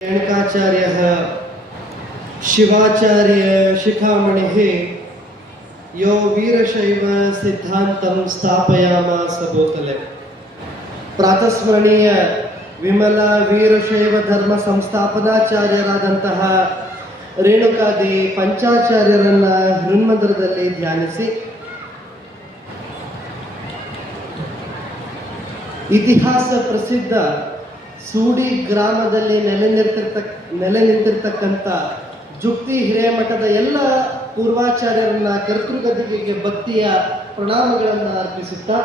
रेणुकाचार्यः शिवाचार्य शिखामणिः यो वीरशैव सिद्धान्तं स्थापयामास भूतले। ಪ್ರಾತಸ್ಮರಣೀಯ ವಿಮಲ ವೀರಶೈವ ಧರ್ಮ ಸಂಸ್ಥಾಪನಾಚಾರ್ಯರಾದಂತಹ ರೇಣುಕಾದಿ ಪಂಚಾಚಾರ್ಯರನ್ನ ಹೃನ್ಮಂದಿರದಲ್ಲಿ ಧ್ಯಾನಿಸಿ ಇತಿಹಾಸ ಪ್ರಸಿದ್ಧ ಸೂಡಿ ಗ್ರಾಮದಲ್ಲಿ ನೆಲೆ ನಿಂತಿರ್ತಕ್ಕಂಥ ಜುಕ್ತಿ ಹಿರೇಮಠದ ಎಲ್ಲ ಪೂರ್ವಾಚಾರ್ಯರನ್ನ ಕರ್ತೃಗದ್ದಿಗೆ ಭಕ್ತಿಯ ಪ್ರಣಾಮಗಳನ್ನು ಅರ್ಪಿಸುತ್ತಾ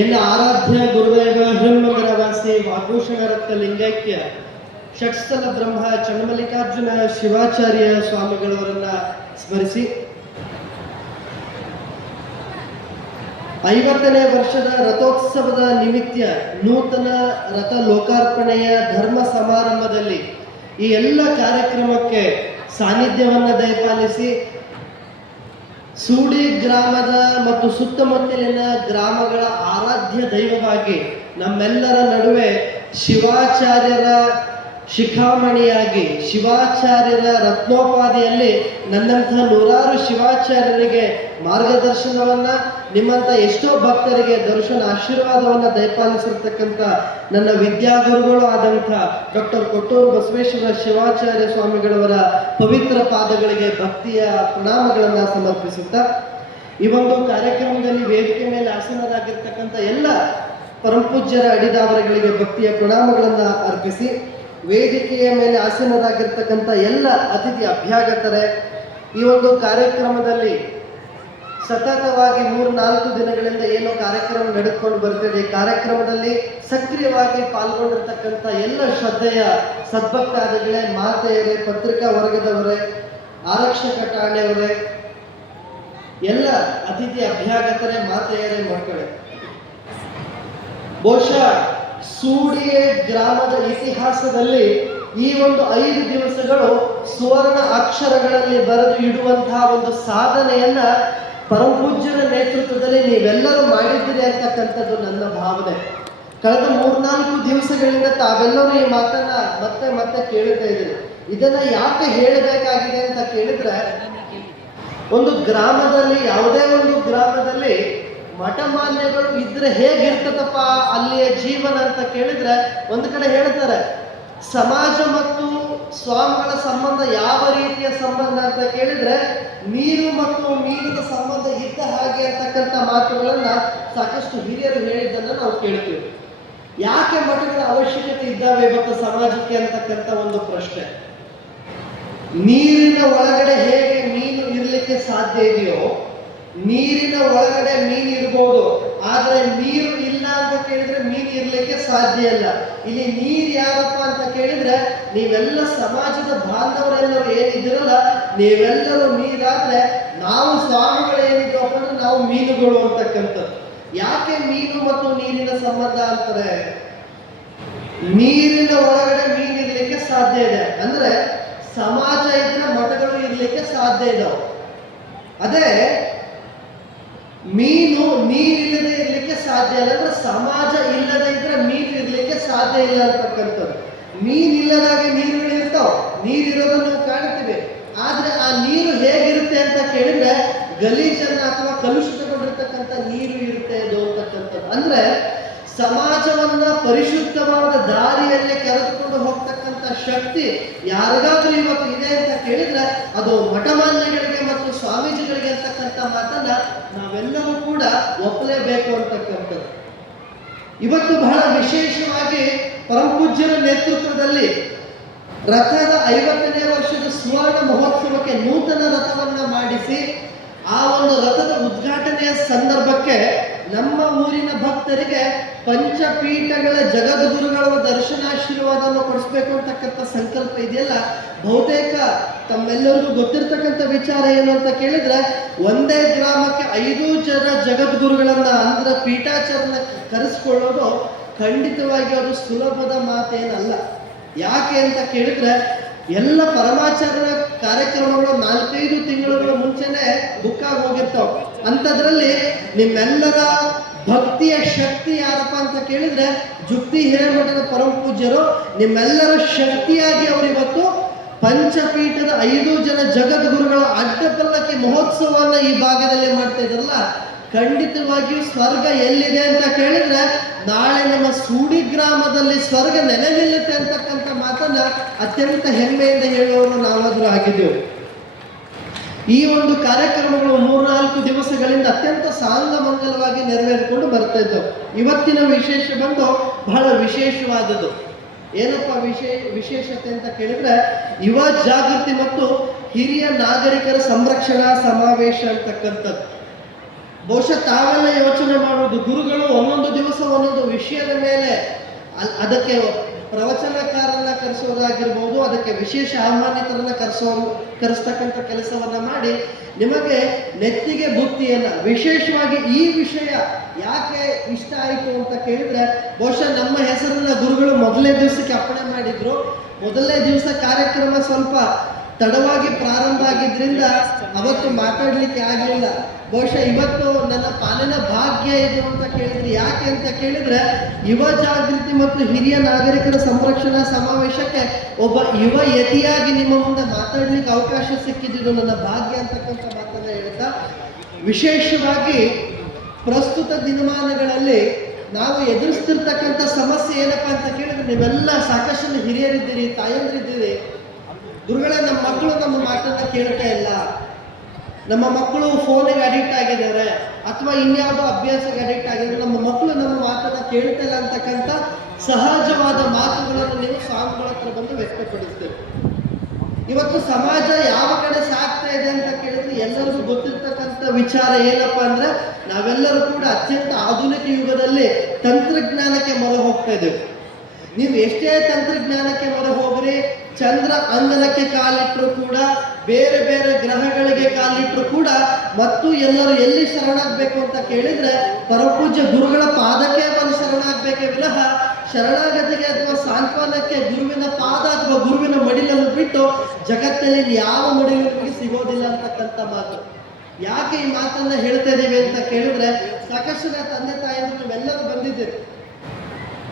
ಎಲ್ಲ ಆರಾಧ್ಯ ಗುರುದೇವ ಹೃನ್ಮಂದಿರವಾಸಿ ವಾಘೂಷಣ ರಕ್ತ ಲಿಂಗೈಕ್ಯ ಷಟ್ಸ್ಥಲ ಬ್ರಹ್ಮ ಚನ್ನಮಲ್ಲಿಕಾರ್ಜುನ ಶಿವಾಚಾರ್ಯ ಸ್ವಾಮಿಗಳವರನ್ನ ಸ್ಮರಿಸಿ 50ನೇ ವರ್ಷದ ರಥೋತ್ಸವದ ನಿಮಿತ್ತ ನೂತನ ರಥ ಲೋಕಾರ್ಪಣೆಯ ಧರ್ಮ ಸಮಾರಂಭದಲ್ಲಿ ಈ ಎಲ್ಲ ಕಾರ್ಯಕ್ರಮಕ್ಕೆ ಸಾನ್ನಿಧ್ಯವನ್ನು ದಯಪಾಲಿಸಿ ಸೂಡಿ ಗ್ರಾಮದ ಮತ್ತು ಸುತ್ತಮುತ್ತಲಿನ ಗ್ರಾಮಗಳ ಆರಾಧ್ಯ ದೈವವಾಗಿ ನಮ್ಮೆಲ್ಲರ ನಡುವೆ ಶಿವಾಚಾರ್ಯರ ಶಿಖಾಮಣಿಯಾಗಿ ಶಿವಾಚಾರ್ಯರ ರತ್ನೋಪಾದಿಯಲ್ಲಿ ನನ್ನಂಥ ನೂರಾರು ಶಿವಾಚಾರ್ಯರಿಗೆ ಮಾರ್ಗದರ್ಶನವನ್ನ ನಿಮ್ಮಂಥ ಎಷ್ಟೋ ಭಕ್ತರಿಗೆ ದರ್ಶನ ಆಶೀರ್ವಾದವನ್ನು ದಯಪಾಲಿಸಿರ್ತಕ್ಕಂಥ ನನ್ನ ವಿದ್ಯಾಗುರುಗಳು ಆದಂಥ ಡಾಕ್ಟರ್ ಕೊಟ್ಟೂರು ಬಸವೇಶ್ವರ ಶಿವಾಚಾರ್ಯ ಸ್ವಾಮಿಗಳವರ ಪವಿತ್ರ ಪಾದಗಳಿಗೆ ಭಕ್ತಿಯ ಪ್ರಣಾಮಗಳನ್ನು ಸಮರ್ಪಿಸುತ್ತಾ ಈ ಒಂದು ಕಾರ್ಯಕ್ರಮದಲ್ಲಿ ವೇದಿಕೆ ಮೇಲೆ ಆಸೀನರಾಗಿರ್ತಕ್ಕಂಥ ಎಲ್ಲ ಪರಮಪೂಜ್ಯರ ಅಡಿದಾವರಗಳಿಗೆ ಭಕ್ತಿಯ ಪ್ರಣಾಮಗಳನ್ನು ಅರ್ಪಿಸಿ ವೇದಿಕೆಯ ಮೇಲೆ ಆಸೀನರಾಗಿರ್ತಕ್ಕಂಥ ಎಲ್ಲ ಅತಿಥಿ ಅಭ್ಯಾಗತರೇ, ಈ ಒಂದು ಕಾರ್ಯಕ್ರಮದಲ್ಲಿ ಸತತವಾಗಿ 3-4 ದಿನಗಳಿಂದ ಏನು ಕಾರ್ಯಕ್ರಮ ನಡೆದುಕೊಂಡು ಬರ್ತಿದೆ, ಈ ಕಾರ್ಯಕ್ರಮದಲ್ಲಿ ಸಕ್ರಿಯವಾಗಿ ಪಾಲ್ಗೊಂಡಿರ್ತಕ್ಕಂಥ ಎಲ್ಲ ಶ್ರದ್ಧೆಯ ಸದ್ಭಕ್ತಾದಿಗಳೇ, ಮಾತೆಯರೇ, ಪತ್ರಿಕಾ ವರ್ಗದವರೇ, ಆರಕ್ಷಕ ಠಾಣೆಯವರೇ, ಎಲ್ಲ ಅತಿಥಿ ಅಭ್ಯಾಗತರೇ, ಮಾತೆಯರೇ, ಮಕ್ಕಳೇ, ಬಹುಶಃ ಸೂಡಿಯೆ ಗ್ರಾಮದ ಇತಿಹಾಸದಲ್ಲಿ ಈ ಒಂದು 5 ದಿವಸಗಳು ಸುವರ್ಣ ಅಕ್ಷರಗಳಲ್ಲಿ ಬರೆದು ಇಡುವಂತಹ ಒಂದು ಸಾಧನೆಯನ್ನ ಪರಮಪೂಜ್ಯರ ನೇತೃತ್ವದಲ್ಲಿ ನೀವೆಲ್ಲರೂ ಮಾಡಿದ್ದೀರಿ ಅಂತಕ್ಕಂಥದ್ದು ನನ್ನ ಭಾವನೆ. ಕಳೆದ 3-4 ದಿವಸಗಳಿಂದ ತಾವೆಲ್ಲರೂ ಈ ಮಾತನ್ನ ಮತ್ತೆ ಮತ್ತೆ ಕೇಳ್ತಾ ಇದ್ದೀರಿ. ಇದನ್ನ ಯಾಕೆ ಹೇಳಬೇಕಾಗಿದೆ ಅಂತ ಕೇಳಿದ್ರೆ, ಒಂದು ಗ್ರಾಮದಲ್ಲಿ, ಯಾವುದೇ ಒಂದು ಗ್ರಾಮದಲ್ಲಿ ಮಠಮಾನ್ಯಗಳು ಇದ್ರೆ ಹೇಗಿರ್ತದಪ್ಪ ಅಲ್ಲಿಯ ಜೀವನ ಅಂತ ಕೇಳಿದ್ರೆ, ಒಂದು ಕಡೆ ಹೇಳ್ತಾರೆ ಸಮಾಜ ಮತ್ತು ಸ್ವಾಮಿಗಳ ಸಂಬಂಧ ಯಾವ ರೀತಿಯ ಸಂಬಂಧ ಅಂತ ಕೇಳಿದ್ರೆ ನೀರು ಮತ್ತು ಮೀನಿನ ಸಂಬಂಧ ಇದ್ದ ಹಾಗೆ ಅಂತಕ್ಕಂಥ ಮಾತುಗಳನ್ನ ಸಾಕಷ್ಟು ಹಿರಿಯರು ಹೇಳಿದ್ದನ್ನ ನಾವು ಕೇಳ್ತೀವಿ. ಯಾಕೆ ಮಠಗಳ ಅವಶ್ಯಕತೆ ಇದ್ದಾವೆ ಮತ್ತು ಸಮಾಜಕ್ಕೆ ಅಂತಕ್ಕಂಥ ಒಂದು ಪ್ರಶ್ನೆ. ನೀರಿನ ಒಳಗಡೆ ಹೇಗೆ ಮೀನು ಇರಲಿಕ್ಕೆ ಸಾಧ್ಯ ಇದೆಯೋ, ನೀರಿನ ಒಳಗಡೆ ಮೀನು ಇರ್ಬೋದು, ಆದ್ರೆ ನೀರು ಇಲ್ಲ ಅಂತ ಕೇಳಿದ್ರೆ ಮೀನು ಇರ್ಲಿಕ್ಕೆ ಸಾಧ್ಯ ಇಲ್ಲ. ಇಲ್ಲಿ ನೀರು ಯಾರಪ್ಪ ಅಂತ ಕೇಳಿದ್ರೆ ನೀವೆಲ್ಲ ಸಮಾಜದ ಬಾಂಧವರೆಲ್ಲರೂ ಏನಿದಿರಲ್ಲ, ನೀವೆಲ್ಲರೂ ನೀರಾದ್ರೆ ನಾವು ಸ್ವಾಮಿಗಳು ಏನಿದ್ವಪ್ಪ ಅಂದ್ರೆ ನಾವು ಮೀನುಗಳು ಅಂತಕ್ಕಂಥದ್ದು. ಯಾಕೆ ಮೀನು ಮತ್ತು ನೀರಿನ ಸಂಬಂಧ ಅಂತಾರೆ? ನೀರಿನ ಒಳಗಡೆ ಮೀನು ಇರ್ಲಿಕ್ಕೆ ಸಾಧ್ಯ ಇದೆ ಅಂದ್ರೆ ಸಮಾಜ ಇದ್ರೆ ಮಠಗಳು ಇರ್ಲಿಕ್ಕೆ ಸಾಧ್ಯ ಇದಾವೆ. ಅದೇ ಮೀನು ನೀರಿಲ್ಲದೆ ಇರ್ಲಿಕ್ಕೆ ಸಾಧ್ಯ ಇಲ್ಲ ಅಂದ್ರೆ ಸಮಾಜ ಇಲ್ಲದೆ ಇದ್ರೆ ಮೀನು ಇರ್ಲಿಕ್ಕೆ ಸಾಧ್ಯ ಇಲ್ಲ ಅಂತಕ್ಕಂಥದ್ದು. ಮೀನಿಲ್ಲದಾಗೆ ನೀರುಗಳು ಇರ್ತಾವ, ನೀರಿರೋದನ್ನು ನಾವು ಕಾಣ್ತೀವಿ. ಆದ್ರೆ ಆ ನೀರು ಹೇಗಿರುತ್ತೆ ಅಂತ ಕೇಳಿದ್ರೆ ಗಲೀಜನ್ನ ಅಥವಾ ಕಲುಷಿತಗೊಂಡಿರ್ತಕ್ಕಂಥ ನೀರು ಇರುತ್ತೆ ಅದು ಅಂತಕ್ಕಂಥದ್ದು. ಅಂದ್ರೆ ಸಮಾಜವನ್ನ ಪರಿಶುದ್ಧವಾದ ದಾರಿಯಲ್ಲಿ ಕರೆದುಕೊಂಡು ಹೋಗ್ತಕ್ಕಂಥ ಶಕ್ತಿ ಯಾರಿಗಾದ್ರೂ ಇವತ್ತು ಇದೆ ಅಂತ ಕೇಳಿದ್ರೆ ಅದು ಮಠಮಾನ್ಯಗಳಿಗೆ ಮತ್ತು ಸ್ವಾಮೀಜಿಗಳಿಗೆ ಅಂತಕ್ಕಂಥ ಮಾತನ್ನ ನಾವೆಲ್ಲರೂ ಕೂಡ ಒಪ್ಪಲೇಬೇಕು ಅಂತಕ್ಕಂಥದ್ದು. ಇವತ್ತು ಬಹಳ ವಿಶೇಷವಾಗಿ ಪರಮಪೂಜ್ಯರ ನೇತೃತ್ವದಲ್ಲಿ ರಥದ 50ನೇ ವರ್ಷದ ಸುವರ್ಣ ಮಹೋತ್ಸವಕ್ಕೆ ನೂತನ ರಥವನ್ನ ಮಾಡಿಸಿ ಆ ಒಂದು ರಥದ ಉದ್ಘಾಟನೆಯ ಸಂದರ್ಭಕ್ಕೆ ನಮ್ಮ ಊರಿನ ಭಕ್ತರಿಗೆ ಪಂಚಪೀಠಗಳ ಜಗದ್ಗುರುಗಳ ದರ್ಶನಾಶೀರ್ವಾದವನ್ನು ಕೊಡಿಸ್ಬೇಕು ಅಂತಕ್ಕಂಥ ಸಂಕಲ್ಪ ಇದೆಯಲ್ಲ, ಬಹುತೇಕ ತಮ್ಮೆಲ್ಲರಿಗೂ ಗೊತ್ತಿರ್ತಕ್ಕಂಥ ವಿಚಾರ ಏನು ಅಂತ ಕೇಳಿದ್ರೆ, ಒಂದೇ ಗ್ರಾಮಕ್ಕೆ 5 ಜನ ಜಗದ್ಗುರುಗಳನ್ನ ಅಂದ್ರೆ ಪೀಠಾಚಾರ್ಯನ ಕರೆಸ್ಕೊಳ್ಳೋದು ಖಂಡಿತವಾಗಿ ಅದು ಸುಲಭದ ಮಾತೇನಲ್ಲ. ಯಾಕೆ ಅಂತ ಕೇಳಿದ್ರೆ ಎಲ್ಲ ಪರಮಾಚಾರ್ಯರ ಕಾರ್ಯಕ್ರಮಗಳು 4-5 ತಿಂಗಳ ಮುಂಚೆನೆ ಬುಕ್ ಆಗಿ ಹೋಗಿರ್ತಾವ. ಅಂಥದ್ರಲ್ಲಿ ನಿಮ್ಮೆಲ್ಲರ ಭಕ್ತಿಯ ಶಕ್ತಿ ಯಾರಪ್ಪ ಅಂತ ಕೇಳಿದ್ರೆ ಜುಕ್ತಿ ಹಿರೇಮಠದ ಪರಮ ಪೂಜ್ಯರು ನಿಮ್ಮೆಲ್ಲರ ಶಕ್ತಿಯಾಗಿ ಅವರು ಇವತ್ತು ಪಂಚಪೀಠದ 5 ಜನ ಜಗದ್ಗುರುಗಳ ಅಡ್ಡಪಲ್ಲಕ್ಕಿ ಮಹೋತ್ಸವವನ್ನ ಈ ಭಾಗದಲ್ಲಿ ಮಾಡ್ತಾ ಇದ್ರಲ್ಲ, ಖಂಡಿತವಾಗಿಯೂ ಸ್ವರ್ಗ ಎಲ್ಲಿದೆ ಅಂತ ಕೇಳಿದ್ರೆ ನಾಳೆ ನಮ್ಮ ಸೂಡಿ ಗ್ರಾಮದಲ್ಲಿ ಸ್ವರ್ಗ ನೆಲೆ ನಿಲ್ಲುತ್ತೆ ಅಂತಕ್ಕಂಥ ಮಾತನ್ನ ಅತ್ಯಂತ ಹೆಮ್ಮೆಯಿಂದ ಹೇಳುವವರು ನಾವಾದರೂ ಆಗಿದ್ದೆವು. ಈ ಒಂದು ಕಾರ್ಯಕ್ರಮಗಳು 3-4 ದಿವಸಗಳಿಂದ ಅತ್ಯಂತ ಸಾಂಗಮಂಗಲವಾಗಿ ನೆರವೇರಿಕೊಂಡು ಬರ್ತಾ ಇದ್ದವು. ಇವತ್ತಿನ ವಿಶೇಷ ಬಂದು ಬಹಳ ವಿಶೇಷವಾದದ್ದು. ಏನಪ್ಪ ವಿಶೇಷತೆ ಅಂತ ಕೇಳಿದ್ರೆ ಯುವ ಜಾಗೃತಿ ಮತ್ತು ಹಿರಿಯ ನಾಗರಿಕರ ಸಂರಕ್ಷಣಾ ಸಮಾವೇಶ ಅಂತಕ್ಕಂಥದ್ದು. ಬಹುಶಃ ತಾವೆಲ್ಲ ಯೋಚನೆ ಮಾಡೋದು, ಗುರುಗಳು ಒಂದೊಂದು ದಿವಸ ಒಂದೊಂದು ವಿಷಯದ ಮೇಲೆ ಅದಕ್ಕೆ ಪ್ರವಚನಕಾರನ್ನ ಕರೆಸೋದಾಗಿರ್ಬೋದು, ಅದಕ್ಕೆ ವಿಶೇಷ ಆಹ್ವಾನಿತರನ್ನ ಕರೆಸ್ತಕ್ಕಂಥ ಕೆಲಸವನ್ನ ಮಾಡಿ ನಿಮಗೆ ನೆತ್ತಿಗೆ ಬುತ್ತಿಯನ್ನ, ವಿಶೇಷವಾಗಿ ಈ ವಿಷಯ ಯಾಕೆ ಇಷ್ಟ ಆಯಿತು ಅಂತ ಕೇಳಿದ್ರೆ ಬಹುಶಃ ನಮ್ಮ ಹೆಸರನ್ನ ಗುರುಗಳು ಮೊದಲನೇ ದಿವಸಕ್ಕೆ ಅರ್ಪಣೆ ಮಾಡಿದ್ರು. ಮೊದಲನೇ ದಿವಸ ಕಾರ್ಯಕ್ರಮ ಸ್ವಲ್ಪ ತಡವಾಗಿ ಪ್ರಾರಂಭ ಆಗಿದ್ರಿಂದ ಅವತ್ತು ಮಾತಾಡ್ಲಿಕ್ಕೆ ಆಗಲಿಲ್ಲ. ಬಹುಶಃ ಇವತ್ತು ನನ್ನ ಪಾಲಿನ ಭಾಗ್ಯ ಇದು ಅಂತ ಕೇಳಿದ್ರೆ ಯಾಕೆ ಅಂತ ಕೇಳಿದ್ರೆ ಯುವ ಜಾಗೃತಿ ಮತ್ತು ಹಿರಿಯ ನಾಗರಿಕರ ಸಂರಕ್ಷಣಾ ಸಮಾವೇಶಕ್ಕೆ ಒಬ್ಬ ಯುವ ಯತಿಯಾಗಿ ನಿಮ್ಮ ಮುಂದೆ ಮಾತಾಡ್ಲಿಕ್ಕೆ ಅವಕಾಶ ಸಿಕ್ಕಿದ್ದು ನನ್ನ ಭಾಗ್ಯ ಅಂತಕ್ಕಂಥ ಮಾತನ್ನ ಹೇಳ್ತಾ, ವಿಶೇಷವಾಗಿ ಪ್ರಸ್ತುತ ದಿನಮಾನಗಳಲ್ಲಿ ನಾವು ಎದುರಿಸ್ತಿರ್ತಕ್ಕಂಥ ಸಮಸ್ಯೆ ಏನಪ್ಪಾ ಅಂತ ಕೇಳಿದ್ರೆ, ನೀವೆಲ್ಲ ಸಾಕಷ್ಟು ಹಿರಿಯರಿದ್ದೀರಿ, ತಾಯಂದ್ರಿದ್ದೀರಿ. ಗುರುಗಳೇ, ನಮ್ಮ ಮಕ್ಕಳು ನಮ್ಮ ಮಾತನ್ನ ಕೇಳ್ತಾ ಇಲ್ಲ, ನಮ್ಮ ಮಕ್ಕಳು ಫೋನಿಗೆ ಅಡಿಕ್ಟ್ ಆಗಿದ್ದಾರೆ ಅಥವಾ ಇನ್ಯಾವುದೋ ಅಭ್ಯಾಸಕ್ಕೆ ಅಡಿಕ್ಟ್ ಆಗಿದ್ದಾರೆ, ನಮ್ಮ ಮಕ್ಕಳು ನಮ್ಮ ಮಾತನ್ನ ಕೇಳ್ತಾ ಇಲ್ಲ ಅಂತಕ್ಕಂಥ ಸಹಜವಾದ ಮಾತುಗಳನ್ನು ನೀವು ಸ್ವಾಮಿಗಳ ಹತ್ರ ಬಂದು ವ್ಯಕ್ತಪಡಿಸ್ತೇವೆ. ಇವತ್ತು ಸಮಾಜ ಯಾವ ಕಡೆ ಸಾಗ್ತಾ ಇದೆ ಅಂತ ಕೇಳಿದ್ರೆ ಎಲ್ಲರಿಗೂ ಗೊತ್ತಿರ್ತಕ್ಕಂಥ ವಿಚಾರ ಏನಪ್ಪಾ ಅಂದ್ರೆ ನಾವೆಲ್ಲರೂ ಕೂಡ ಅತ್ಯಂತ ಆಧುನಿಕ ಯುಗದಲ್ಲಿ ತಂತ್ರಜ್ಞಾನಕ್ಕೆ ಮೊರೆ ಹೋಗ್ತಾ ಇದ್ದೇವೆ. ನೀವು ಎಷ್ಟೇ ತಂತ್ರಜ್ಞಾನಕ್ಕೆ ಮೊರೆ ಹೋಗ್ರಿ, ಚಂದ್ರ ಅಂಗನಕ್ಕೆ ಕಾಲಿಟ್ಟರು ಕೂಡ, ಬೇರೆ ಬೇರೆ ಗ್ರಹಗಳಿಗೆ ಕಾಲಿಟ್ಟರು ಕೂಡ ಮತ್ತು ಎಲ್ಲರೂ ಎಲ್ಲಿ ಶರಣಾಗಬೇಕು ಅಂತ ಕೇಳಿದ್ರೆ ಪರಪೂಜ್ಯ ಗುರುಗಳ ಪಾದಕ್ಕೆ ಬಂದು ಶರಣಾಗಬೇಕೇ ವಿನಃ ಶರಣಾಗತಿಗೆ ಅಥವಾ ಸಾಂತ್ವನಕ್ಕೆ ಗುರುವಿನ ಪಾದ ಅಥವಾ ಗುರುವಿನ ಮಡಿಲನ್ನು ಬಿಟ್ಟು ಜಗತ್ತಿನಲ್ಲಿ ಯಾವ ಮಡಿಲು ನಿಮಗೆ ಸಿಗೋದಿಲ್ಲ ಅಂತಕ್ಕಂಥ ಮಾತು. ಯಾಕೆ ಈ ಮಾತನ್ನ ಹೇಳ್ತಾ ಇದ್ದೀವಿ ಅಂತ ಕೇಳಿದ್ರೆ, ಸಾಕಷ್ಟು ತಂದೆ ತಾಯಿಯರು ನೀವೆಲ್ಲರೂ ಬಂದಿದ್ದೀರಿ.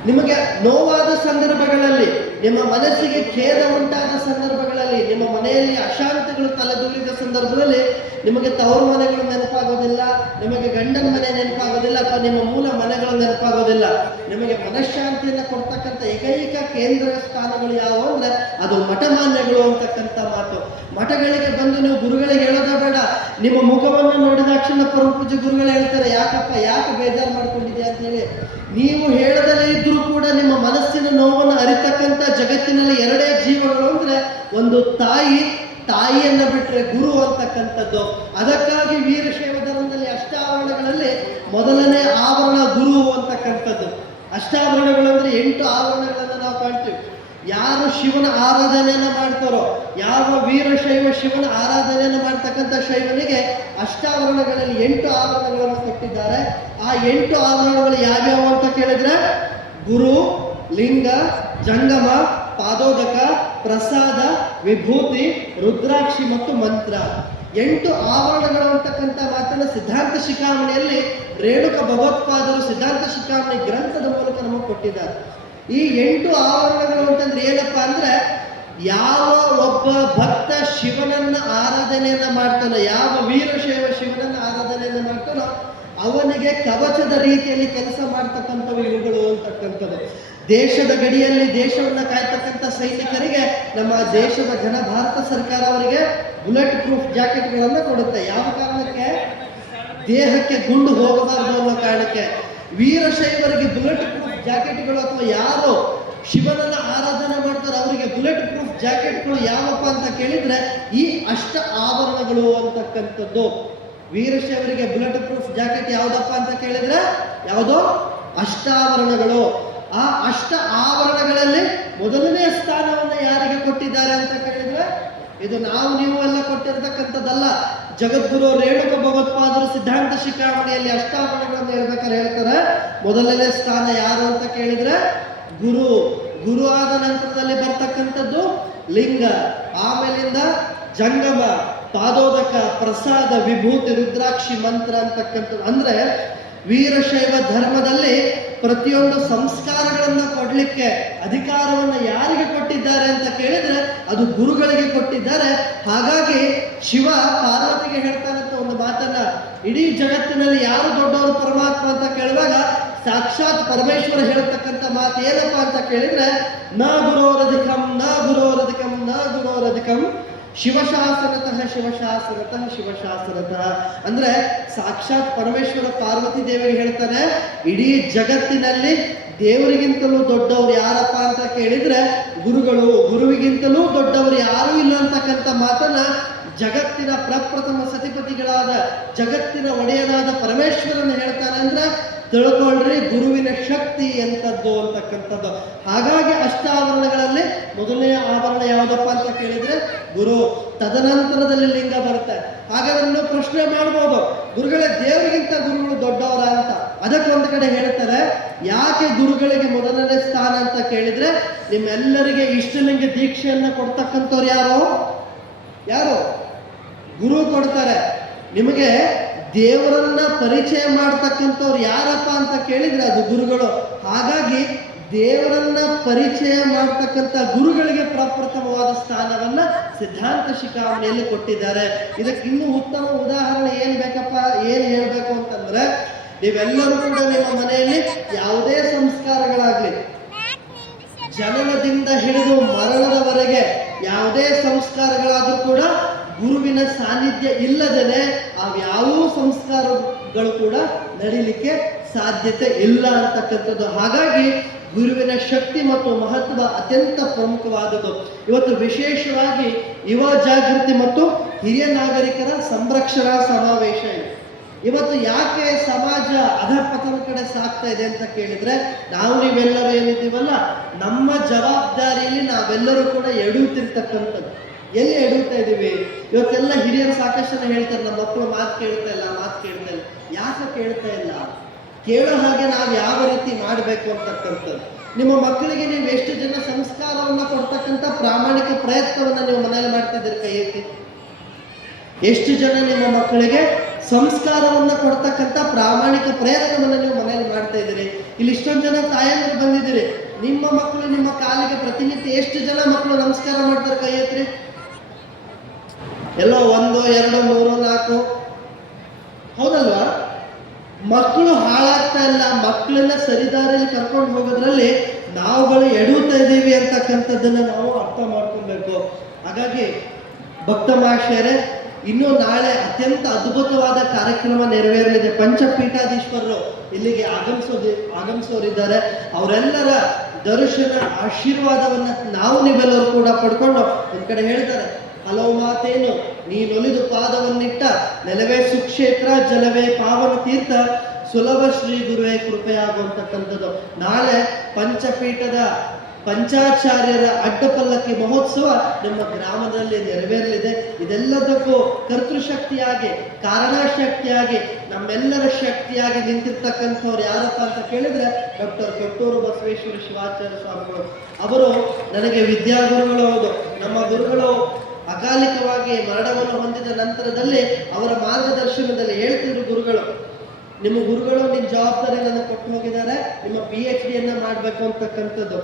ನಿಮಗೆ ನೋವಾದ ಸಂದರ್ಭಗಳಲ್ಲಿ, ನಿಮ್ಮ ಮನಸ್ಸಿಗೆ ಖೇದ ಉಂಟಾದ ಸಂದರ್ಭಗಳಲ್ಲಿ, ನಿಮ್ಮ ಮನೆಯಲ್ಲಿ ಅಶಾಂತಿಗಳು ತಲೆದೂರಿದ ಸಂದರ್ಭದಲ್ಲಿ ನಿಮಗೆ ತವರು ಮನೆಗಳು ನೆನಪಾಗೋದಿಲ್ಲ, ನಿಮಗೆ ಗಂಡನ ಮನೆ ನೆನಪಾಗೋದಿಲ್ಲ, ಅಥವಾ ನಿಮ್ಮ ಮೂಲ ಮನೆಗಳು ನೆನಪಾಗೋದಿಲ್ಲ. ನಿಮಗೆ ಮನಃಶಾಂತಿಯನ್ನು ಕೊಡ್ತಕ್ಕಂಥ ಏಕೈಕ ಕೇಂದ್ರ ಸ್ಥಾನಗಳು ಯಾವುವು ಅಂದ್ರೆ ಅದು ಮಠಮಾನ್ಯಗಳು ಅಂತಕ್ಕಂಥ ಮಾತು. ಮಠಗಳಿಗೆ ಬಂದು ನೀವು ಗುರುಗಳಿಗೆ ಹೇಳೋದೇ ಬೇಡ, ನಿಮ್ಮ ಮುಖವನ್ನು ನೋಡಿದಾಕ್ಷಣ ಪರಮಪೂಜ್ಯ ಗುರುಗಳು ಹೇಳ್ತಾರೆ, ಯಾಕಪ್ಪ ಯಾಕೆ ಬೇಜಾರು ಮಾಡ್ಕೊಂಡಿದ್ಯಾ ಅಂತ ಹೇಳಿ. ನೀವು ಹೇಳದಲ್ಲೇ ಇದ್ರೂ ಕೂಡ ನಿಮ್ಮ ಮನಸ್ಸಿನ ನೋವನ್ನು ಅರಿತಕ್ಕಂಥ ಜಗತ್ತಿನಲ್ಲಿ 2 ಜೀವಗಳು ಅಂದ್ರೆ ಒಂದು ತಾಯಿಯನ್ನ ಬಿಟ್ಟರೆ ಗುರು ಅಂತಕ್ಕಂಥದ್ದು. ಅದಕ್ಕಾಗಿ ವೀರಶೈವ ಧರ್ಮದಲ್ಲಿ ಅಷ್ಟಾವರಣಗಳಲ್ಲಿ ಮೊದಲನೇ ಆವರಣ ಗುರು ಅಂತಕ್ಕಂಥದ್ದು. ಅಷ್ಟಾವರಣಗಳು ಅಂದ್ರೆ 8 ಆವರಣಗಳನ್ನು ನಾವು ಕಾಣ್ತೀವಿ. ಯಾರು ಶಿವನ ಆರಾಧನೆಯನ್ನ ಮಾಡ್ತಾರೋ, ಯಾವ ವೀರಶೈವ ಶಿವನ ಆರಾಧನೆಯನ್ನು ಮಾಡ್ತಕ್ಕಂಥ ಶೈವನಿಗೆ ಅಷ್ಟಾವರಣಗಳಲ್ಲಿ 8 ಆವರಣಗಳನ್ನು ಕೊಟ್ಟಿದ್ದಾರೆ. ಆ 8 ಆವರಣಗಳು ಯಾವ್ಯಾವ ಅಂತ ಕೇಳಿದ್ರೆ ಗುರು, ಲಿಂಗ, ಜಂಗಮ, ಪಾದೋದಕ, ಪ್ರಸಾದ, ವಿಭೂತಿ, ರುದ್ರಾಕ್ಷಿ ಮತ್ತು ಮಂತ್ರ. 8 ಆವರಣಗಳು ಅಂತಕ್ಕಂಥ ಮಾತನ್ನ ಸಿದ್ಧಾಂತ ಶಿಖಾಮಣಿಯಲ್ಲಿ ರೇಣುಕ ಭಗವತ್ಪಾದರು ಸಿದ್ಧಾಂತ ಶಿಖಾಮಣಿ ಗ್ರಂಥದ ಮೂಲಕ ನಮಗೆ ಕೊಟ್ಟಿದ್ದಾರೆ. ಈ 8 ಆವರಣಗಳು ಅಂತಂದ್ರೆ ಏನಪ್ಪಾ ಅಂದ್ರೆ, ಯಾವ ಒಬ್ಬ ಭಕ್ತ ಶಿವನನ್ನ ಆರಾಧನೆಯನ್ನ ಮಾಡ್ತಾನೋ, ಯಾವ ವೀರಶೈವ ಶಿವನನ್ನ ಆರಾಧನೆಯನ್ನ ಮಾಡ್ತಾನೋ ಅವನಿಗೆ ಕವಚದ ರೀತಿಯಲ್ಲಿ ಕೆಲಸ ಮಾಡ್ತಕ್ಕಂಥವು ಇವುಗಳು ಅಂತಕ್ಕಂಥದ್ದು. ದೇಶದ ಗಡಿಯಲ್ಲಿ ದೇಶವನ್ನ ಕಾಯ್ತಕ್ಕಂಥ ಸೈನಿಕರಿಗೆ ನಮ್ಮ ದೇಶದ ಘನ ಭಾರತ ಸರ್ಕಾರ ಅವರಿಗೆ ಬುಲೆಟ್ ಪ್ರೂಫ್ ಜಾಕೆಟ್ಗಳನ್ನು ಕೊಡುತ್ತೆ. ಯಾವ ಕಾರಣಕ್ಕೆ? ದೇಹಕ್ಕೆ ಗುಂಡು ಹೋಗಬಾರದು ಅನ್ನೋ ಕಾರಣಕ್ಕೆ. ವೀರಶೈವರಿಗೆ ಬುಲೆಟ್ ಪ್ರೂಫ್ ಜಾಕೆಟ್ಗಳು ಅಥವಾ ಯಾರು ಶಿವನನ್ನ ಆರಾಧನೆ ಮಾಡ್ತಾರೆ ಅವರಿಗೆ ಬುಲೆಟ್ ಪ್ರೂಫ್ ಜಾಕೆಟ್ಗಳು ಯಾವಪ್ಪ ಅಂತ ಕೇಳಿದ್ರೆ ಈ ಅಷ್ಟ ಆವರಣಗಳು ಅಂತಕ್ಕಂಥದ್ದು. ವೀರಶೈವರಿಗೆ ಬುಲೆಟ್ ಪ್ರೂಫ್ ಜಾಕೆಟ್ ಯಾವುದಪ್ಪ ಅಂತ ಕೇಳಿದ್ರೆ ಯಾವುದೋ ಅಷ್ಟಾವರಣಗಳು. ಆ ಅಷ್ಟ ಆವರಣಗಳಲ್ಲಿ ಮೊದಲನೇ ಸ್ಥಾನವನ್ನು ಯಾರಿಗೆ ಕೊಟ್ಟಿದ್ದಾರೆ ಅಂತ ಕೇಳಿದ್ರೆ ಇದು ನಾವು ನೀವು ಎಲ್ಲ ಕೊಟ್ಟಿರ್ತಕ್ಕಂಥದ್ದಲ್ಲ. ಜಗದ್ಗುರು ರೇಣುಕ ಭಗವತ್ಪಾದರು ಸಿದ್ಧಾಂತ ಶಿಖಾಮಣಿಯಲ್ಲಿ ಅಷ್ಟಾವರಣಗಳನ್ನು ಹೇಳ್ಬೇಕಾದ್ರೆ ಹೇಳ್ತಾರೆ, ಮೊದಲನೇ ಸ್ಥಾನ ಯಾರು ಅಂತ ಕೇಳಿದ್ರೆ ಗುರು. ಗುರು ಆದ ನಂತರದಲ್ಲಿ ಬರ್ತಕ್ಕಂಥದ್ದು ಲಿಂಗ, ಆಮೇಲಿಂದ ಜಂಗಮ, ಪಾದೋದಕ, ಪ್ರಸಾದ, ವಿಭೂತಿ, ರುದ್ರಾಕ್ಷಿ, ಮಂತ್ರ ಅಂತಕ್ಕಂಥದ್ದು. ಅಂದ್ರೆ ವೀರಶೈವ ಧರ್ಮದಲ್ಲಿ ಪ್ರತಿಯೊಂದು ಸಂಸ್ಕಾರಗಳನ್ನು ಕೊಡ್ಲಿಕ್ಕೆ ಅಧಿಕಾರವನ್ನು ಯಾರಿಗೆ ಕೊಟ್ಟಿದ್ದಾರೆ ಅಂತ ಕೇಳಿದ್ರೆ ಅದು ಗುರುಗಳಿಗೆ ಕೊಟ್ಟಿದ್ದಾರೆ. ಹಾಗಾಗಿ ಶಿವ ಪಾರ್ವತಿಗೆ ಹೇಳ್ತಾನಂತ ಒಂದು ಮಾತನ್ನ, ಇಡೀ ಜಗತ್ತಿನಲ್ಲಿ ಯಾರು ದೊಡ್ಡವರು ಪರಮಾತ್ಮ ಅಂತ ಕೇಳುವಾಗ ಸಾಕ್ಷಾತ್ ಪರಮೇಶ್ವರ ಹೇಳ್ತಕ್ಕಂಥ ಮಾತು ಏನಪ್ಪಾ ಅಂತ ಕೇಳಿದ್ರೆ, ನ ಗುರೋರಧಿಕಂ ನ ಗುರೋರಧಿಕಂ ನ ಗುರೋರಧಿಕಂ ಶಿವಶಾಸನತಃ ಶಿವಶಾಸನತಃ ಶಿವಶಾಸನತಃ. ಅಂದ್ರೆ ಸಾಕ್ಷಾತ್ ಪರಮೇಶ್ವರ ಪಾರ್ವತಿ ದೇವಿಗೆ ಹೇಳ್ತಾನೆ, ಇಡೀ ಜಗತ್ತಿನಲ್ಲಿ ದೇವರಿಗಿಂತಲೂ ದೊಡ್ಡವರು ಯಾರಪ್ಪ ಅಂತ ಕೇಳಿದ್ರೆ ಗುರುಗಳು, ಗುರುವಿಗಿಂತಲೂ ದೊಡ್ಡವರು ಯಾರೂ ಇಲ್ಲ ಅಂತಕ್ಕಂಥ ಮಾತನ್ನ ಜಗತ್ತಿನ ಪ್ರಪ್ರಥಮ ಸತಿಪತಿಗಳಾದ ಜಗತ್ತಿನ ಒಡೆಯನಾದ ಪರಮೇಶ್ವರನ ಹೇಳ್ತಾನೆ. ಅಂದ್ರೆ ತಿಳ್ಕೊಳ್ರಿ ಗುರುವಿನ ಶಕ್ತಿ ಎಂಥದ್ದು ಅಂತಕ್ಕಂಥದ್ದು. ಹಾಗಾಗಿ ಅಷ್ಟಾವರಣಗಳಲ್ಲಿ ಮೊದಲನೇ ಆವರಣ ಯಾವುದಪ್ಪ ಅಂತ ಕೇಳಿದ್ರೆ ಗುರು, ತದನಂತರದಲ್ಲಿ ಲಿಂಗ ಬರುತ್ತೆ. ಹಾಗಾದ್ರೆ ನೀವು ಪ್ರಶ್ನೆ ಮಾಡ್ಬೋದು, ಗುರುಗಳೇ ದೇವರಿಗಿಂತ ಗುರುಗಳು ದೊಡ್ಡವರ ಅಂತ. ಅದಕ್ಕೆ ಒಂದು ಕಡೆ ಹೇಳ್ತಾರೆ, ಯಾಕೆ ಗುರುಗಳಿಗೆ ಮೊದಲನೇ ಸ್ಥಾನ ಅಂತ ಕೇಳಿದ್ರೆ, ನಿಮ್ಮೆಲ್ಲರಿಗೆ ಇಷ್ಟಲಿಂಗ ದೀಕ್ಷೆಯನ್ನ ಕೊಡ್ತಕ್ಕಂಥವ್ರು ಯಾರು? ಗುರು ಕೊಡ್ತಾರೆ. ನಿಮಗೆ ದೇವರನ್ನ ಪರಿಚಯ ಮಾಡ್ತಕ್ಕಂಥವ್ರು ಯಾರಪ್ಪ ಅಂತ ಕೇಳಿದ್ರೆ ಅದು ಗುರುಗಳು. ಹಾಗಾಗಿ ದೇವರನ್ನ ಪರಿಚಯ ಮಾಡ್ತಕ್ಕಂಥ ಗುರುಗಳಿಗೆ ಪ್ರಪ್ರಥಮವಾದ ಸ್ಥಾನವನ್ನ ಸಿದ್ಧಾಂತ ಶಿಖಾಮಣಿಯಲ್ಲಿ ಕೊಟ್ಟಿದ್ದಾರೆ. ಇದಕ್ಕೆ ಇನ್ನೂ ಉತ್ತಮ ಉದಾಹರಣೆ ಏನ್ ಬೇಕಪ್ಪ, ಏನ್ ಹೇಳ್ಬೇಕು ಅಂತಂದ್ರೆ, ನೀವೆಲ್ಲರೂ ಕೂಡ ನಿಮ್ಮ ಮನೆಯಲ್ಲಿ ಯಾವುದೇ ಸಂಸ್ಕಾರಗಳಾಗ್ಲಿ, ಜನನದಿಂದ ಹಿಡಿದು ಮರಣದವರೆಗೆ ಯಾವುದೇ ಸಂಸ್ಕಾರಗಳಾದ್ರೂ ಕೂಡ ಗುರುವಿನ ಸಾನ್ನಿಧ್ಯ ಇಲ್ಲದೇ ಯಾವ ಸಂಸ್ಕಾರಗಳು ಕೂಡ ನಡೀಲಿಕ್ಕೆ ಸಾಧ್ಯತೆ ಇಲ್ಲ ಅಂತಕ್ಕಂಥದ್ದು. ಹಾಗಾಗಿ ಗುರುವಿನ ಶಕ್ತಿ ಮತ್ತು ಮಹತ್ವ ಅತ್ಯಂತ ಪ್ರಮುಖವಾದದ್ದು. ಇವತ್ತು ವಿಶೇಷವಾಗಿ ಯುವ ಜಾಗೃತಿ ಮತ್ತು ಹಿರಿಯ ನಾಗರಿಕರ ಸಂರಕ್ಷಣಾ ಸಮಾವೇಶ ಇದೆ. ಇವತ್ತು ಯಾಕೆ ಸಮಾಜ ಅಧಪತನ ಕಡೆ ಸಾಗ್ತಾ ಇದೆ ಅಂತ ಕೇಳಿದ್ರೆ, ನೀವೆಲ್ಲರೂ ಏನಿದ್ದೀವಲ್ಲ, ನಮ್ಮ ಜವಾಬ್ದಾರಿಯಲ್ಲಿ ನಾವೆಲ್ಲರೂ ಕೂಡ ಎಡುತ್ತಿರ್ತಕ್ಕಂಥದ್ದು. ಎಲ್ಲಿ ಎಡುತ್ತಾ ಇದ್ದೀವಿ? ಇವತ್ತೆಲ್ಲ ಹಿರಿಯರು ಸಾಕಷ್ಟು ಹೇಳ್ತಾರೆ, ನಮ್ಮ ಮಕ್ಕಳು ಮಾತು ಕೇಳ್ತಾ ಇಲ್ಲ. ಯಾಕೆ ಕೇಳ್ತಾ ಇಲ್ಲ? ಕೇಳೋ ಹಾಗೆ ನಾವು ಯಾವ ರೀತಿ ಮಾಡಬೇಕು ಅಂತಕ್ಕಂಥದ್ದು. ನಿಮ್ಮ ಮಕ್ಕಳಿಗೆ ನೀವು ಎಷ್ಟು ಜನ ಸಂಸ್ಕಾರವನ್ನ ಕೊಡ್ತಕ್ಕಂಥ ಪ್ರಾಮಾಣಿಕ ಪ್ರಯತ್ನವನ್ನ ನೀವು ಮನೆಯಲ್ಲಿ ಮಾಡ್ತಿದ್ದೀರಿ? ಕೈ ಎತ್ತಿ. ಎಷ್ಟು ಜನ ನಿಮ್ಮ ಮಕ್ಕಳಿಗೆ ಸಂಸ್ಕಾರವನ್ನ ಕೊಡ್ತಕ್ಕಂಥ ಪ್ರಾಮಾಣಿಕ ಪ್ರಯತ್ನವನ್ನ ನೀವು ಮನೆಯಲ್ಲಿ ಮಾಡ್ತಾ ಇದ್ದೀರಿ? ಇಲ್ಲಿ ಇಷ್ಟೊಂದು ಜನ ತಾಯಂದಿರು ಬಂದಿದ್ದೀರಿ. ನಿಮ್ಮ ಮಕ್ಕಳು ನಿಮ್ಮ ಕಾಲಿಗೆ ಪ್ರತಿನಿತ್ಯ ಎಷ್ಟು ಜನ ಮಕ್ಕಳು ನಮಸ್ಕಾರ ಮಾಡ್ತಾರೆ? ಕೈ ಎತ್ತಿ. ಎಲ್ಲೋ 1, 2, 3, 4. ಹೌದಲ್ವಾ? ಮಕ್ಕಳು ಹಾಳಾಗ್ತಾ ಇಲ್ಲ. ಮಕ್ಕಳನ್ನ ಸರಿದಾರಿಯಲ್ಲಿ ಕರ್ಕೊಂಡು ಹೋಗೋದ್ರಲ್ಲಿ ನಾವುಗಳು ಎಡುತ್ತಾ ಇದ್ದೀವಿ ಅಂತಕ್ಕಂಥದ್ದನ್ನ ನಾವು ಅರ್ಥ ಮಾಡ್ಕೊಳ್ಬೇಕು. ಹಾಗಾಗಿ ಭಕ್ತ ಮಹಾಶಯರೇ, ಇನ್ನು ನಾಳೆ ಅತ್ಯಂತ ಅದ್ಭುತವಾದ ಕಾರ್ಯಕ್ರಮ ನೆರವೇರಲಿದೆ. ಪಂಚಪೀಠಾಧೀಶ್ವರರು ಇಲ್ಲಿಗೆ ಆಗಮಿಸೋರಿದ್ದಾರೆ. ಅವರೆಲ್ಲರ ದರ್ಶನ ಆಶೀರ್ವಾದವನ್ನ ನೀವೆಲ್ಲರೂ ಕೂಡ ಪಡ್ಕೊಂಡು, ಒಂದ್ ಕಡೆ ಹೇಳ್ತಾರೆ, ಹಲವು ಮಾತೇನು ನೀನೊಲಿದು ಪಾದವನ್ನಿಟ್ಟ ನೆಲವೇ ಸುಕ್ಷೇತ್ರ ಜಲವೇ ಪಾವನ ತೀರ್ಥ ಸುಲಭ ಶ್ರೀ ಗುರುವೇ ಕೃಪೆಯಾಗುವಂತಕ್ಕಂಥದ್ದು. ನಾಳೆ ಪಂಚಪೀಠದ ಪಂಚಾಚಾರ್ಯರ ಅಡ್ಡಪಲ್ಲಕ್ಕಿ ಮಹೋತ್ಸವ ನಿಮ್ಮ ಗ್ರಾಮದಲ್ಲಿ ನೆರವೇರಲಿದೆ. ಇದೆಲ್ಲದಕ್ಕೂ ಕರ್ತೃಶಕ್ತಿಯಾಗಿ, ಕಾರಣಶಕ್ತಿಯಾಗಿ, ನಮ್ಮೆಲ್ಲರ ಶಕ್ತಿಯಾಗಿ ನಿಂತಿರ್ತಕ್ಕಂಥವ್ರು ಯಾರಪ್ಪ ಅಂತ ಕೇಳಿದ್ರೆ ಡಾಕ್ಟರ್ ಕೊಟ್ಟೂರು ಬಸವೇಶ್ವರ ಶಿವಾಚಾರ್ಯ ಸ್ವಾಮಿಗಳು. ಅವರು ನನಗೆ ವಿದ್ಯಾಗುರುಗಳು. ಹೌದು, ನಮ್ಮ ಗುರುಗಳು ಅಕಾಲಿಕವಾಗಿ ಮರಣವನ್ನು ಹೊಂದಿದ ನಂತರದಲ್ಲಿ ಅವರ ಮಾರ್ಗದರ್ಶನದಲ್ಲಿ ಹೇಳ್ತಿದ್ರು ಗುರುಗಳು, ನಿಮ್ಮ ಗುರುಗಳು ನಿಮ್ಮ ಜವಾಬ್ದಾರಿ ನನಗೆ ಕೊಟ್ಟು ಹೋಗಿದ್ದಾರೆ, ನಿಮ್ಮ PhD ಮಾಡಬೇಕು ಅಂತಕ್ಕಂಥದ್ದು.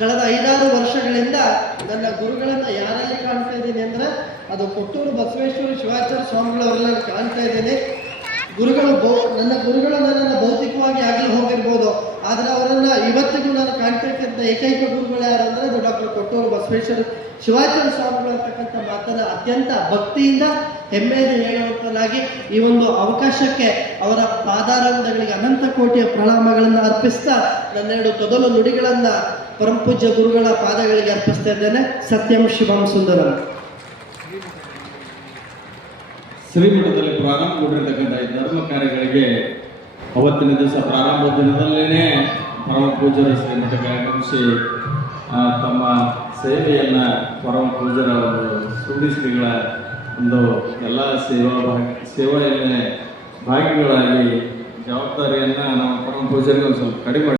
ಕಳೆದ 5-6 ವರ್ಷಗಳಿಂದ ನನ್ನ ಗುರುಗಳನ್ನ ಯಾರಲ್ಲಿ ಕಾಣ್ತಾ ಇದ್ದೀನಿ ಅಂದ್ರೆ ಅದು ಕೊಟ್ಟೂರು ಬಸವೇಶ್ವರ ಶಿವಾಚಾರ್ಯ ಸ್ವಾಮಿಗಳವರೆಲ್ಲ ಕಾಣ್ತಾ ಇದ್ದೇನೆ. ನನ್ನ ಗುರುಗಳು ನನ್ನನ್ನು ಭೌತಿಕವಾಗಿ ಆಗಲಿ ಹೋಗಿರ್ಬೋದು, ಆದ್ರೆ ಅವರನ್ನ ಇವತ್ತಿಗೂ ನಾನು ಕಾಣ್ತಕ್ಕಂಥ ಏಕೈಕ ಗುರುಗಳು ಯಾರು ಅಂದ್ರೆ ಅದು ಡಾಕ್ಟರ್ ಕೊಟ್ಟೂರು ಬಸವೇಶ್ವರ ಶಿವಾಚಾರ್ಯ ಸ್ವಾಮಿಗಳು ಅಂತಕ್ಕಂಥ ಮಾತನ್ನ ಅತ್ಯಂತ ಭಕ್ತಿಯಿಂದ ಹೆಮ್ಮೆಯಿಂದ ಹೇಳುವಂತನಾಗಿ ಈ ಒಂದು ಅವಕಾಶಕ್ಕೆ ಅವರ ಪಾದಾರಂಧಗಳಿಗೆ ಅನಂತ ಕೋಟಿಯ ಪ್ರಣಾಮಗಳನ್ನು ಅರ್ಪಿಸ್ತಾ ನನ್ನೆರಡು ತೊದಲು ನುಡಿಗಳನ್ನ ಪರಮಪೂಜ್ಯ ಗುರುಗಳ ಪಾದಗಳಿಗೆ ಅರ್ಪಿಸ್ತಾ ಇದ್ದೇನೆ. ಸತ್ಯಂ ಶಿವಂ ಸುಂದರಂ. ಶ್ರೀಮಠದಲ್ಲಿ ಪ್ರಾರಂಭಗೊಂಡಿರ್ತಕ್ಕಂಥ ಈ ಧರ್ಮ ಕಾರ್ಯಗಳಿಗೆ ಅವತ್ತಿನ ದಿವಸ ಪ್ರಾರಂಭ ದಿನದಲ್ಲೇನೆ ಪರಮ ಪೂಜ್ಯರ ಶ್ರೀಮಠಕ್ಕೆ ಆಗಮಿಸಿ ತಮ್ಮ ಸೇವೆಯನ್ನು ಪರಮ ಪೂಜ್ಯರ ಒಂದು ಸುಡಿಸ್ತಿಗಳ ಒಂದು ಎಲ್ಲ ಸೇವೆಯಲ್ಲೇ ಭಾಗಿಗಳಾಗಿ ಜವಾಬ್ದಾರಿಯನ್ನು ನಾವು ಪರಮ ಪೂಜ್ಯರಿಗೆ ಒಂದು ಸ್ವಲ್ಪ ಕಡಿಮೆ